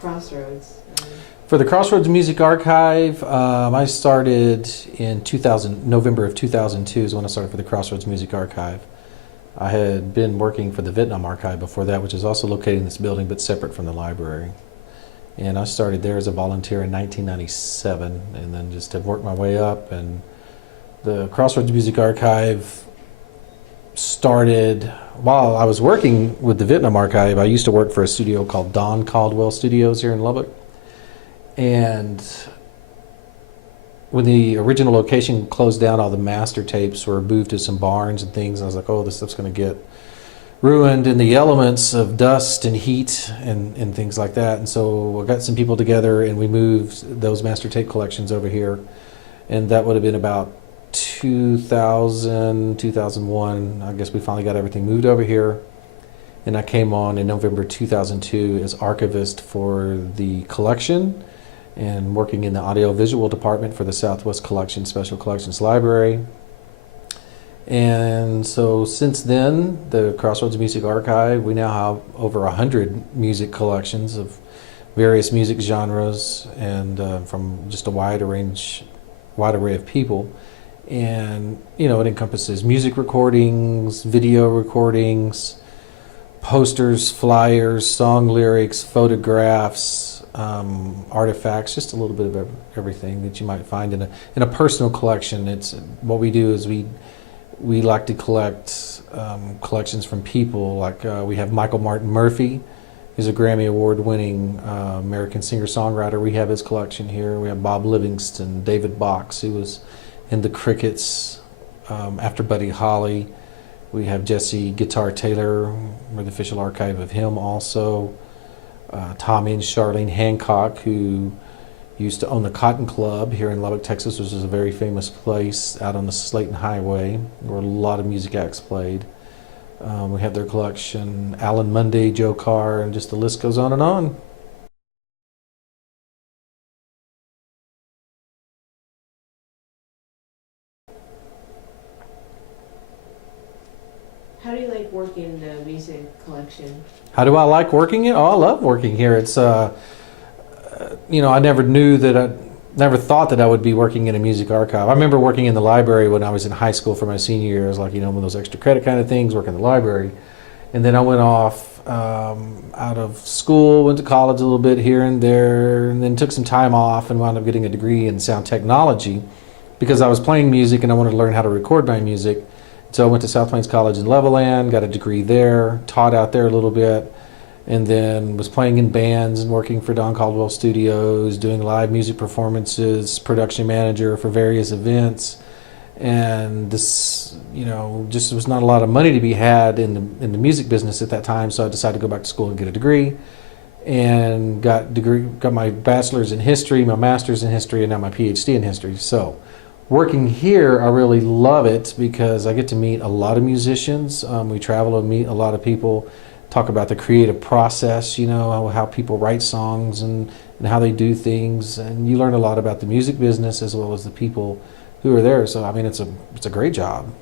Crossroads? For the Crossroads Music Archive, I started in November of 2002 is when I started for the Crossroads Music Archive. I had been working for the Vietnam Archive before that, which is also located in this building but separate from the library. And I started there as a volunteer in 1997 and then just have worked my way up. And the Crossroads Music Archive started while I was working with the Vietnam Archive. I used to work for a studio called Don Caldwell Studios here in Lubbock. And when the original location closed down, all the master tapes were moved to some barns and things. And I was like, oh, this stuff's going to get ruined in the elements of dust and heat and things like that. And so I got some people together and we moved those master tape collections over here. And that would have been about 2000, 2001. I guess we finally got everything moved over here. And I came on in November 2002 as archivist for the collection and working in the audio-visual department for the Southwest Collection Special Collections Library. And so since then, the Crossroads Music Archive, we now have over 100 music collections of various music genres and from just a wide array of people. And, you know, it encompasses music recordings, video recordings, posters, flyers, song lyrics, photographs, artifacts, just a little bit of everything that you might find in a personal collection. It's what we do is we like to collect collections from people. Like we have Michael Martin Murphey, who's a Grammy Award-winning American singer-songwriter. We have his collection here. We have Bob Livingston, David Box, who was in the Crickets after Buddy Holly. We have Jesse Guitar Taylor. We're the official archive of him also. Tommy and Charlene Hancock, who used to own the Cotton Club here in Lubbock, Texas, which is a very famous place out on the Slayton Highway where a lot of music acts played. We have their collection. Alan Munday, Joe Carr, and just the list goes on and on. How do you like working in the music collection? How do I like working it? Oh, I love working here. It's, you know, I never thought that I would be working in a music archive. I remember working in the library when I was in high school for my senior year. It was like, you know, one of those extra credit kind of things, working in the library. And then I went off out of school, went to college a little bit here and there, and then took some time off and wound up getting a degree in sound technology because I was playing music and I wanted to learn how to record my music. So I went to South Plains College in Levelland, got a degree there, taught out there a little bit, and then was playing in bands and working for Don Caldwell Studios, doing live music performances, production manager for various events. And this, you know, just was not a lot of money to be had in the music business at that time, so I decided to go back to school and get a degree. And got my bachelor's in history, my master's in history, and now my PhD in history. So working here, I really love it because I get to meet a lot of musicians. We travel and meet a lot of people, talk about the creative process, you know, how people write songs and how they do things. And you learn a lot about the music business as well as the people who are there. So, I mean, it's a great job.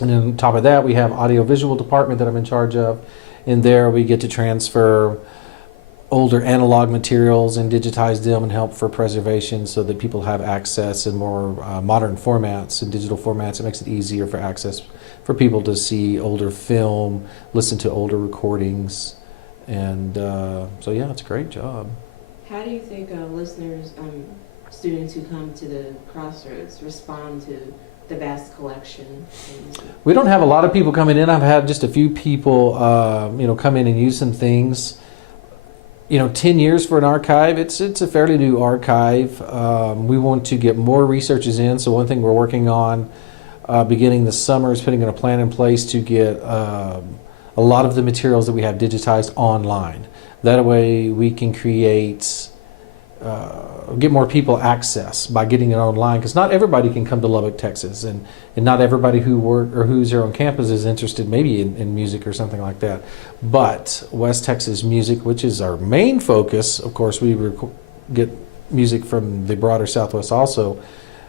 And then on top of that, we have audio-visual department that I'm in charge of. In there, we get to transfer older analog materials and digitize them and help for preservation so that people have access in more modern formats and digital formats. It makes it easier for access for people to see older film, listen to older recordings. And so yeah, it's a great job. How do you think listeners, students who come to the Crossroads respond to the vast collection? We don't have a lot of people coming in. I've had just a few people you know, come in and use some things. You know, 10 years for an archive, it's a fairly new archive. We want to get more researchers in, so one thing we're working on beginning this summer is putting a plan in place to get a lot of the materials that we have digitized online. That way we can create, get more people access by getting it online, because not everybody can come to Lubbock, Texas, and not everybody who's here on campus is interested maybe in music or something like that. But West Texas music, which is our main focus, of course we get music from the broader Southwest also,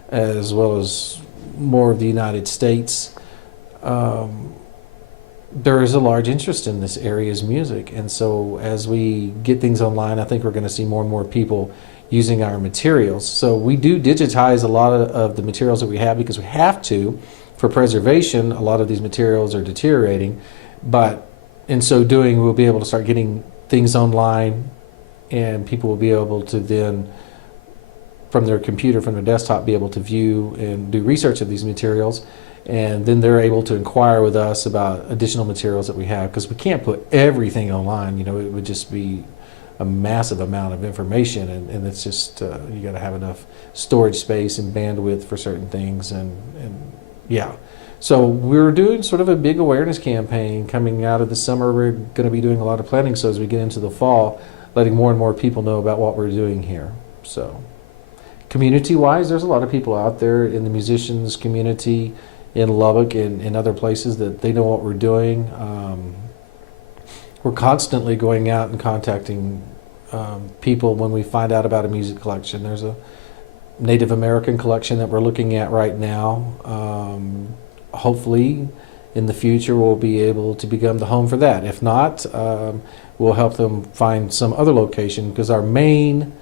as well as more of the United States. there is a large interest in this area's music. And so as we get things online, I think we're going to see more and more people using our materials. So we do digitize a lot of the materials that we have because we have to for preservation. A lot of these materials are deteriorating, but in so doing, we'll be able to start getting things online, and people will be able to then, from their computer, from their desktop, be able to view and do research of these materials. And then they're able to inquire with us about additional materials that we have, because we can't put everything online. You know, it would just be a massive amount of information, and it's just you got to have enough storage space and bandwidth for certain things, and yeah. So we're doing sort of a big awareness campaign coming out of the summer. We're going to be doing a lot of planning, so as we get into the fall, letting more and more people know about what we're doing here. So community-wise, there's a lot of people out there in the musicians community in Lubbock and in other places that they know what we're doing. We're constantly going out and contacting people when we find out about a music collection. There's a Native American collection that we're looking at right now. Hopefully in the future we'll be able to become the home for that. If not, we'll help them find some other location, because our main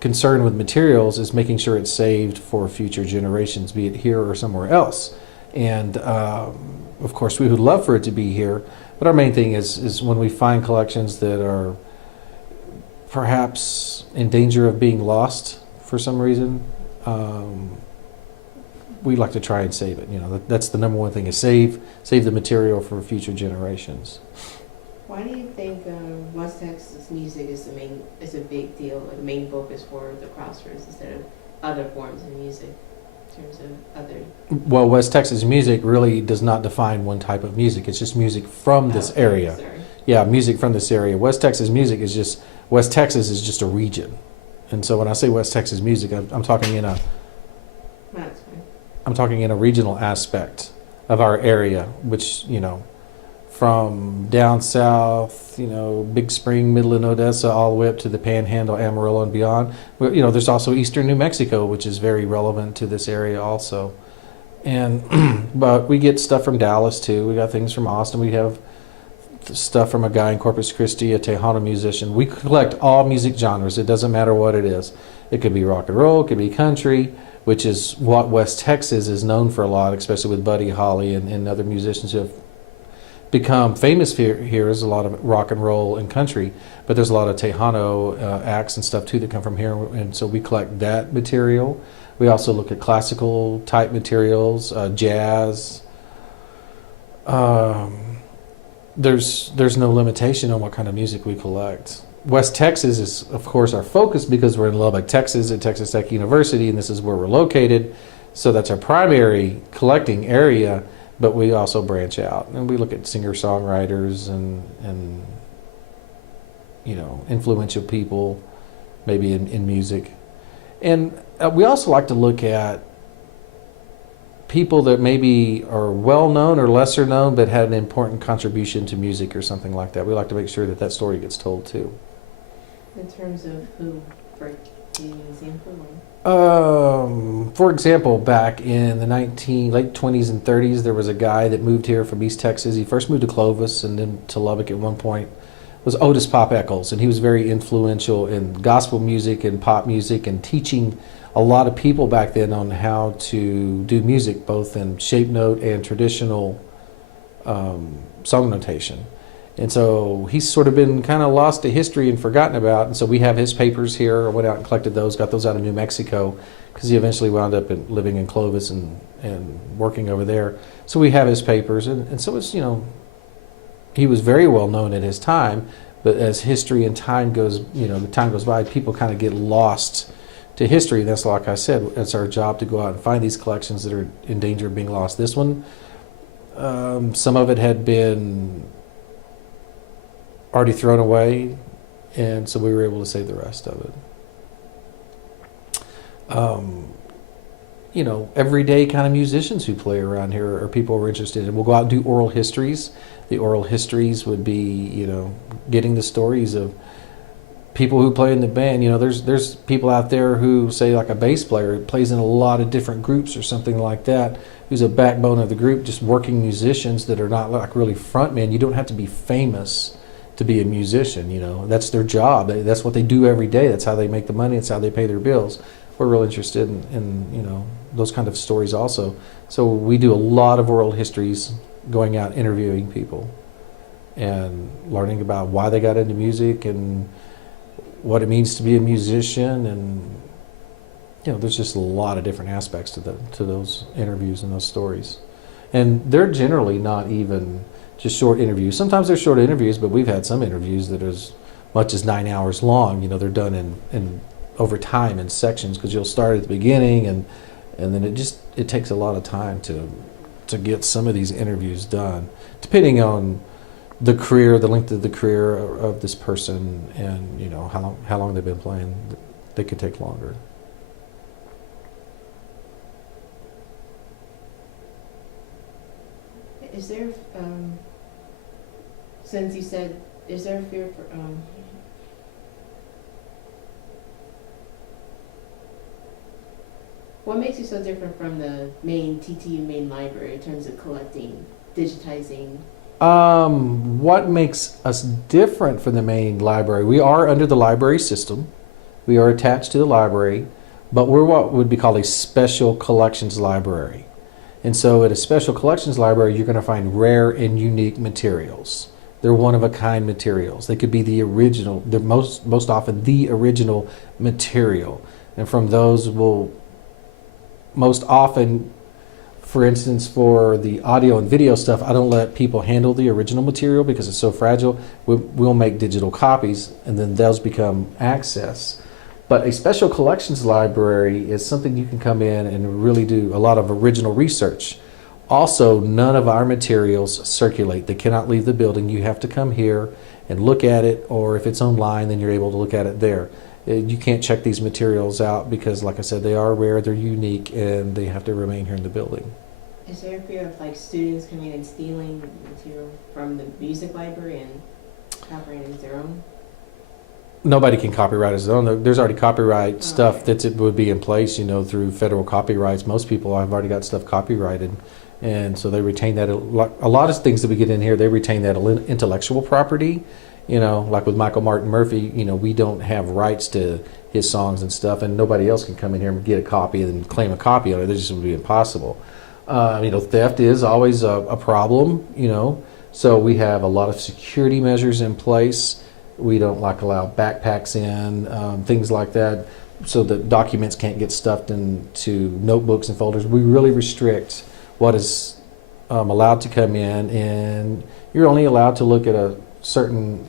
concern with materials is making sure it's saved for future generations, be it here or somewhere else. And of course we would love for it to be here, but our main thing is when we find collections that are perhaps in danger of being lost for some reason, we like to try and save it. You know, that's the number one thing, is save the material for future generations. Why do you think West Texas music is a big deal, a main focus for the Crossroads instead of other forms of music, in terms of other? Well, West Texas music really does not define one type of music. It's just music from this area. Sorry. Yeah, music from this area. West Texas music is just, West Texas is just a region. And so when I say West Texas music, I'm talking in a, That's fine. I'm talking in a regional aspect of our area, which, you know, from down south, you know, Big Spring, Midland, Odessa, all the way up to the Panhandle, Amarillo, and beyond. You know, there's also eastern New Mexico, which is very relevant to this area also. And but we get stuff from Dallas too. We got things from Austin. We have stuff from a guy in Corpus Christi, a Tejano musician. We collect all music genres. It doesn't matter what it is. It could be rock and roll, it could be country, which is what West Texas is known for a lot, especially with Buddy Holly and other musicians who have become famous here is a lot of rock and roll and country, but there's a lot of Tejano acts and stuff too that come from here, and so we collect that material. We also look at classical type materials, jazz. There's no limitation on what kind of music we collect. West Texas is, of course, our focus because we're in Lubbock, Texas, at Texas Tech University, and this is where we're located. So that's our primary collecting area. But we also branch out, and we look at singer-songwriters and you know, influential people, maybe in music. And we also like to look at people that maybe are well-known or lesser known, but had an important contribution to music or something like that. We like to make sure that story gets told too. In terms of who, for the example? For example, back in the late 20s and 30s, there was a guy that moved here from East Texas. He first moved to Clovis and then to Lubbock at one point. It was Otis Pop Eccles, and he was very influential in gospel music and pop music, and teaching a lot of people back then on how to do music, both in shape note and traditional song notation. And so he's sort of been kind of lost to history and forgotten about. And so we have his papers here. I went out and collected those, got those out of New Mexico, because he eventually wound up living in Clovis and working over there. So we have his papers. And so it's, you know, he was very well known at his time. But as history and time goes, you know, the time goes by, people kind of get lost to history. That's, like I said, it's our job to go out and find these collections that are in danger of being lost. This one, some of it had been already thrown away, and so we were able to save the rest of it. You know, everyday kind of musicians who play around here are people we're interested in. We'll go out and do oral histories. The oral histories would be, you know, getting the stories of people who play in the band. You know, there's people out there who say like a bass player who plays in a lot of different groups or something like that, who's a backbone of the group, just working musicians that are not like really frontmen. You don't have to be famous to be a musician. You know, that's their job. That's what they do every day. That's how they make the money. That's how they pay their bills. We're real interested in you know, those kind of stories also. So we do a lot of oral histories, going out interviewing people and learning about why they got into music and what it means to be a musician. And you know, there's just a lot of different aspects to those interviews and those stories. And they're generally not even just short interviews. Sometimes they're short interviews, but we've had some interviews that are as much as 9 hours long. You know, they're done in over time in sections, because you'll start at the beginning and then it takes a lot of time to get some of these interviews done, depending on the length of the career of this person, and you know how long they've been playing. They could take longer. Is there, since you said, is there a fear for, what makes you so different from the main TTU main library in terms of collecting, digitizing? What makes us different from the main library? We are under the library system. We are attached to the library, but we're what would be called a special collections library. And so at a special collections library, you're going to find rare and unique materials. They're one-of-a-kind materials. They could be the original, they're most often the original material. And from those will most often, for instance, for the audio and video stuff, I don't let people handle the original material because it's so fragile. We'll make digital copies, and then those become access. But a special collections library is something you can come in and really do a lot of original research. Also, none of our materials circulate. They cannot leave the building. You have to come here and look at it, or if it's online, then you're able to look at it there. You can't check these materials out because, like I said, they are rare, they're unique, and they have to remain here in the building. Is there a fear of like students coming and stealing material from the music library and copyrighting as their own? Nobody can copyright as their own. There's already copyright stuff that would be in place, you know, through federal copyrights. Most people have already got stuff copyrighted, and so they retain that. A lot of things that we get in here, they retain that intellectual property. You know, like with Michael Martin Murphy, you know, we don't have rights to his songs and stuff, and nobody else can come in here and get a copy and claim a copy on it. That just would be impossible. You know, theft is always a problem, you know, so we have a lot of security measures in place. We don't like allow backpacks in, things like that, so that documents can't get stuffed into notebooks and folders. We really restrict what is allowed to come in, and you're only allowed to look at a certain,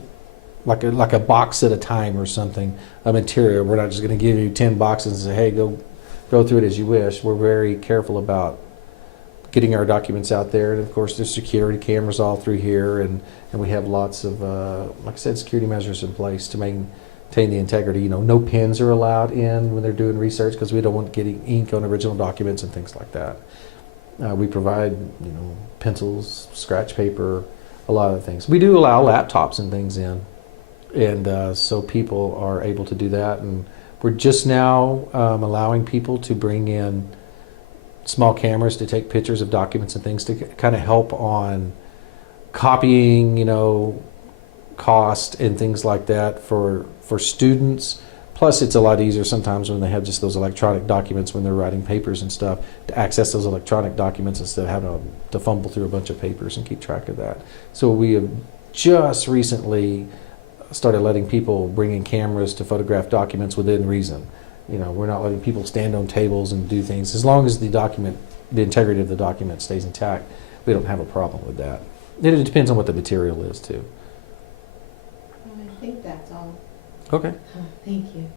like a box at a time or something, a material. We're not just going to give you 10 boxes and say, hey, go through it as you wish. We're very careful about getting our documents out there, and of course there's security cameras all through here, and we have lots of, like I said, security measures in place to maintain the integrity. You know, no pens are allowed in when they're doing research because we don't want getting ink on original documents and things like that. We provide, you know, pencils, scratch paper, a lot of things. We do allow laptops and things in, and so people are able to do that. And we're just now allowing people to bring in small cameras to take pictures of documents and things to kind of help on copying, you know, cost and things like that for students. Plus, it's a lot easier sometimes when they have just those electronic documents when they're writing papers and stuff to access those electronic documents instead of having to fumble through a bunch of papers and keep track of that. So we have just recently started letting people bring in cameras to photograph documents within reason. You know, we're not letting people stand on tables and do things. As long as the integrity of the document stays intact, we don't have a problem with that. It depends on what the material is, too. I think that's all. Okay. Thank you.